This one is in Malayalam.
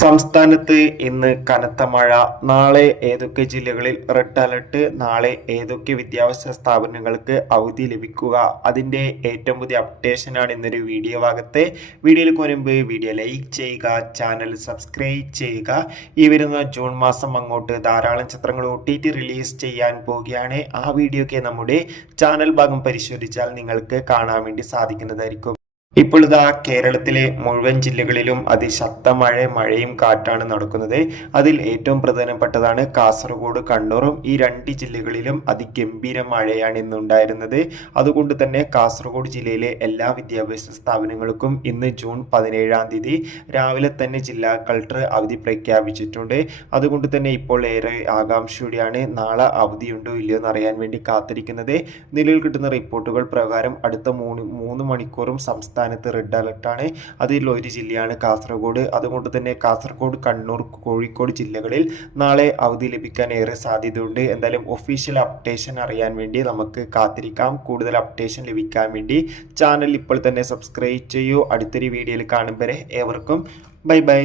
സംസ്ഥാനത്ത് ഇന്ന് കനത്ത മഴ. നാളെ ഏതൊക്കെ ജില്ലകളിൽ റെഡ് അലർട്ട്? നാളെ ഏതൊക്കെ വിദ്യാഭ്യാസ സ്ഥാപനങ്ങൾക്ക് അവധി ലഭിക്കുക? അതിൻ്റെ ഏറ്റവും പുതിയ അപ്ഡേഷനാണ് ഇന്നൊരു വീഡിയോ ഭാഗത്തെ. വീഡിയോയിൽ മുൻപ് വീഡിയോ ലൈക്ക് ചെയ്യുക, ചാനൽ സബ്സ്ക്രൈബ് ചെയ്യുക. ഈ വരുന്ന ജൂൺ മാസം അങ്ങോട്ട് ധാരാളം ചിത്രങ്ങൾ OTT റിലീസ് ചെയ്യാൻ പോവുകയാണ്. ആ വീഡിയോയ്ക്ക് നമ്മുടെ ചാനൽ ഭാഗം പരിശോധിച്ചാൽ നിങ്ങൾക്ക് കാണാൻ വേണ്ടി സാധിക്കുന്നതായിരിക്കും. ഇപ്പോൾ ഇതാ കേരളത്തിലെ മുഴുവൻ ജില്ലകളിലും അതിശക്തമായ മഴയും കാറ്റാണ് നടക്കുന്നത്. അതിൽ ഏറ്റവും പ്രധാനപ്പെട്ടതാണ് കാസർഗോഡ്, കണ്ണൂറും. ഈ രണ്ട് ജില്ലകളിലും അതിഗംഭീര മഴയാണ് ഇന്നുണ്ടായിരുന്നത്. അതുകൊണ്ട് തന്നെ കാസർഗോഡ് ജില്ലയിലെ എല്ലാ വിദ്യാഭ്യാസ സ്ഥാപനങ്ങൾക്കും ഇന്ന് ജൂൺ 17-ാം തീയതി രാവിലെ തന്നെ ജില്ലാ കളക്ടർ അവധി പ്രഖ്യാപിച്ചിട്ടുണ്ട്. അതുകൊണ്ട് തന്നെ ഇപ്പോൾ ഏറെ ആകാംക്ഷയോടെയാണ് നാളെ അവധിയുണ്ടോ ഇല്ലയോ എന്ന് അറിയാൻ വേണ്ടി കാത്തിരിക്കുന്നത്. നിലവിൽ കിട്ടുന്ന റിപ്പോർട്ടുകൾ പ്രകാരം അടുത്ത മൂന്ന് മണിക്കൂറും സംസ്ഥാനത്ത് റെഡ് അലർട്ടാണ്. അതിൽ ഒരു ജില്ലയാണ് കാസർഗോഡ്. അതുകൊണ്ട് തന്നെ കാസർഗോഡ്, കണ്ണൂർ, കോഴിക്കോട് ജില്ലകളിൽ നാളെ അവധി ലഭിക്കാൻ ഏറെ സാധ്യതയുണ്ട്. എന്തായാലും ഒഫീഷ്യൽ അപ്ഡേഷൻ അറിയാൻ വേണ്ടി നമുക്ക് കാത്തിരിക്കാം. കൂടുതൽ അപ്ഡേഷൻ ലഭിക്കാൻ വേണ്ടി ചാനൽ ഇപ്പോൾ തന്നെ സബ്സ്ക്രൈബ് ചെയ്യൂ. അടുത്തൊരു വീഡിയോയിൽ കാണും വരെ ഏവർക്കും ബൈ ബൈ.